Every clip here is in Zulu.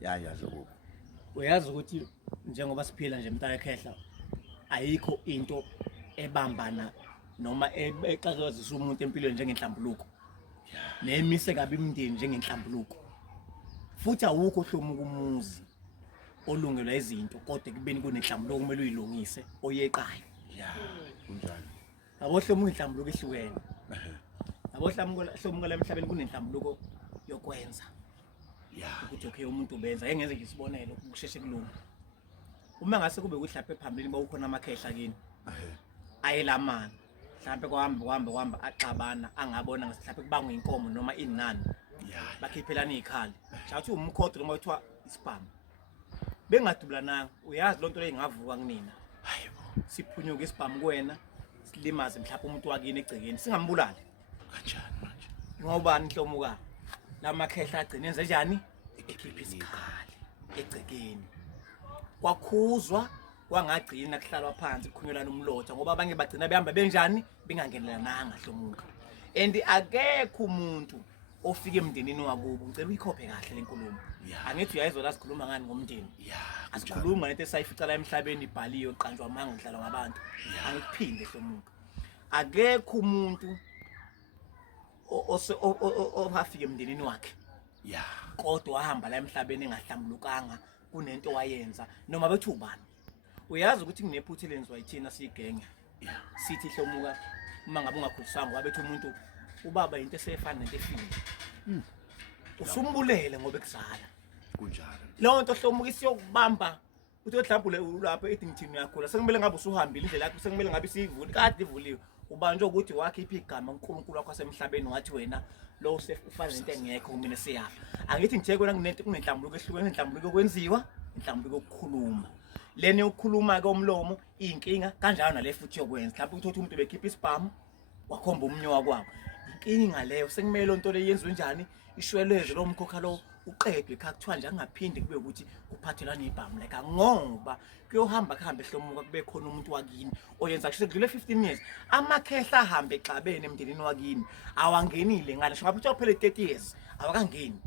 Ya zokuba Uyazi ukuthi njengoba siphila nje mntaka ekhehla ayikho into ebambana noma exakozisa umuntu empilweni njengenhlambuluko nemise kabi imndeni njengenhlambuluko futhi awukho hlomuka umuzi olungelwa izinto kodwa kubeni kunenhlambuluko kumele uyilungise oyeqayo ya kunjani abohlomuka inhlambuluko ehlukene abohlomuka emhlabeni kunenhlambuluko yokwenza ya ukuthi okay umuntu ubenza engeze nje isibonelo ukusheshe kulunga uma ngase kube kuhlaphe phambili bawukhona amakhehla kini ayelamana mhlambe kuhamba axabana angabona ngahlaphe kubangwa inkomo noma inani bakhiphelana izikhali shathi umkhodo noma kuthiwa isibhamu bengadubulananga uyazi lonto leyingavuka kunina hayibo siphunyuka isibhamu kuwena silimaze mhlawumbe umuntu wakini egcekeni singambulali kanjani manje ngobani nhlomuka lamakhehla agcina enze njani ekhipha isikhali egcekeni kwakhuzwa kwangagcina kuhlalwa phansi kukhunyelana umlotha ngoba abanye bagcina behamba benjani bengangenelananga hlomuka and akekho umuntu ofika emndenini wakubo ngicela uyikhophe kahle lenkulumo angithi uyayizwa sikhuluma ngani ngomndeni asikhuluma lento esayifica la emhlabeni ibhaliwe iqanjwa amanga ngidlalwa ngabantu angikuphinde hlomuka akekho umuntu ohafika emndenini wakhe kodwa wahamba la emhlabeni engahlambulukanga kunento wayenza noma bethu ubani uyazi ukuthi kunephutha elenziwa yithina sigenge sithi hlomuka uma ngabe ungakhulisanga kwabethu umuntu ubaba into esefana nento efile usumbulele ngoba ekuzala kunjalo lonto hlomuka isiyokubamba uthi mhlawumbe lapho edingithini yakho sekumele ngabe usuhambile indlela yakho sekumele ngabe isivuli kade ivuliwe ubanje ukuthi wakhipha igama uNkulunkulu wakho wasemhlabeni wathi wena lo ufana into engekho kumina siyafa angithi ngithe kwena kunenhlambuluko ehlukene inhlambuluko okwenziwa inhlambuluko okukhuluma lene ukukhuluma ke omlomo inkinga kanjalo nale futhi yokwenza mhlawumbe ukuthi umuntu bekhipha isibhamu wakhomba umnyowa kwabo inkinga leyo sekumele lonto le yenziwe njani ishweleze lo mkhokha lo uqedwe ekhaya kuthiwa nje angaphindi kube ukuthi kuphathelana ibhamu like ngoba kuyohamba kuhambe hlomuka kube khona umuntu wakini oyenza kusho kudlule 15 years amakhehla ahambe exabene emndenini wakini awangenile ngale ngisho ngabe uphele 30 years awakangeni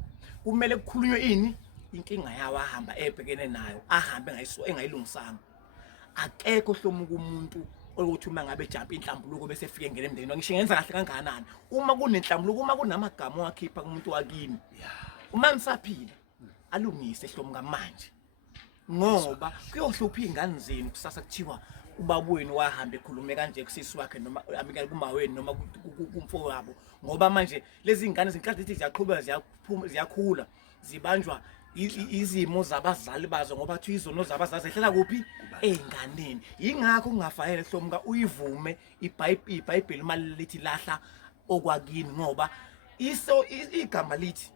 kumele kukhulunywe ini inkinga yawo ahamba ebhekene nayo ahambe engayilungisanga akekho hlomuka umuntu ukuthi uma ngabe ejump inhlambuluko bese efike ngene emndenini ngisho ngenza kahle kangakanani uma kunenhlambuluko uma kunamagama wakhipha kumuntu wakini uma nisaphila alungise hlomuka manje ngoba kuyohlupha izingane zenu kusasa kuthiwa ubabweni wahamba ekhulume kanje kusisi wakhe noma abikela kumaweni noma kumfo wabo ngoba manje lezi izingane zinhlanhla zithi ziyaqhubeka ziyakhula zibanjwa izimo zabazali bazo ngoba kuthiwa izono zabazali zehlela kuphi einganeni ingakho kungafanele hlomuka uyivume iBhayibheli imali lithi lahla okwakini ngoba igama lithi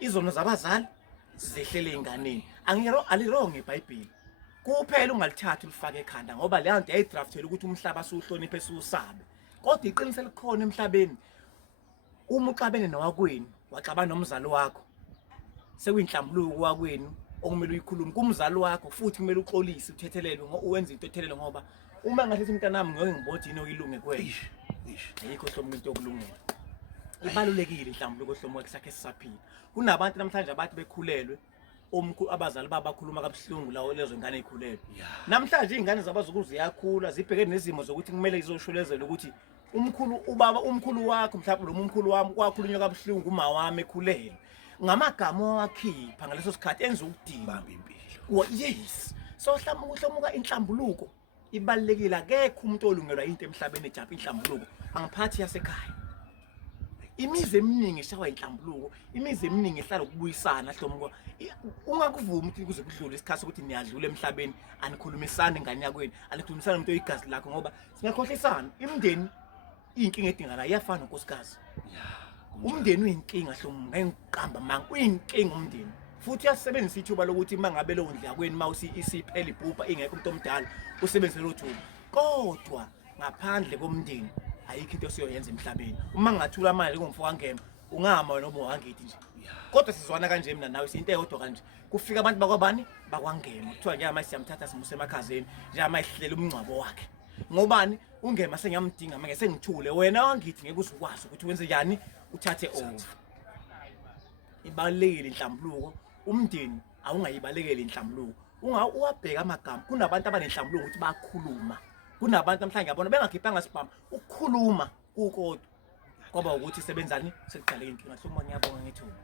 izono zabazali zehlele einganeni alirong iBhayibheli kuphela ungalithatha ulifake ekhanda ngoba le nto yayidraftela ukuthi umhlaba asuhloniphe susabe kodwa iqiniso likhona emhlabeni uma uxabene nowakweni waxabana nomzali wakho sekuyinhlambuluko wakwenu okumele uyikhulume kumzali wakho futhi kumele uxolise uthethelele uwenze into ethelele ngoba uma ngathi umntanami ngeke ngibode yini okilunge kwenu ayikho hlomuka into yokulungela ibalulekile inhlambuluko hlomuka kusakhe sisaphila kunabantu namhlanje abathi bekhulelwe abazali babakhuluma kabuhlungu lawo lezo ngane ezikhulelwe namhlanje izingane zabazukulu ziyakhula zibhekene nezimo zokuthi kumele izoshwelezela ukuthi umkhulu wakho mhlawumbe lo umkhulu wami kwakhulunywa kabuhlungu uma wami ekhulelwe ngamagama wakhipha ngaleso sikhathi enza ukudinga impilo yes so hlomuka inhlambuluko ibalekile akekho umuntu olungelwa into emhlabeni ejapha inhlambuluko angiphathi yasekhaya imizi eminingi eshawa inhlambuluko imizi eminingi ehlala ukubuyisana hlomuka ungakuvuma ukuthi kuze kudlule isikhathi ukuthi niyadlula emhlabeni anikhulumisane ngane yakweni anikhulumisana umuntu oyigazi lakho ngoba singakhohlisana imndeni inkinga edinga la iyafana nonkosikazi umndeni uyinkinga hlomuka ngiqamba manga uyinkinga umndeni futhi uyasebenzisa ithuba lokuthi mangabe lo ndla yakweni mawusi isiphela ibhubha ingekho umuntu omdala usebenzise lo thuba kodwa ngaphandle komndeni ayikho into siyoyenza emhlabeni uma ngingathula manje kumfo wangema ungahamba wena obangithi nje kodwa sizwana kanje mina nawe into eyodwa kanje kufika abantu bakwabani bakwangema kuthiwa nje ama siyamthatha simuse emakhazeni nje ama ihlela umncwabo wakhe ngobani ungema sengiyamdinga manje sengithule wena wangithi ngeke uzukwazi ukuthi wenze njani uthathe over ibalekile inhlambuluko umndeni awungayibalekeli inhlambuluko uwabheka amagama kunabantu abanenhlambuluko ukuthi bayakhuluma kunabantu mhlawumbe ngiyabona bengakhiphanga sibhama ukukhuluma kukodwa kwaba ukuthi sebenzani sekuqaleke inkinga hloma ngiyabonga ngithuba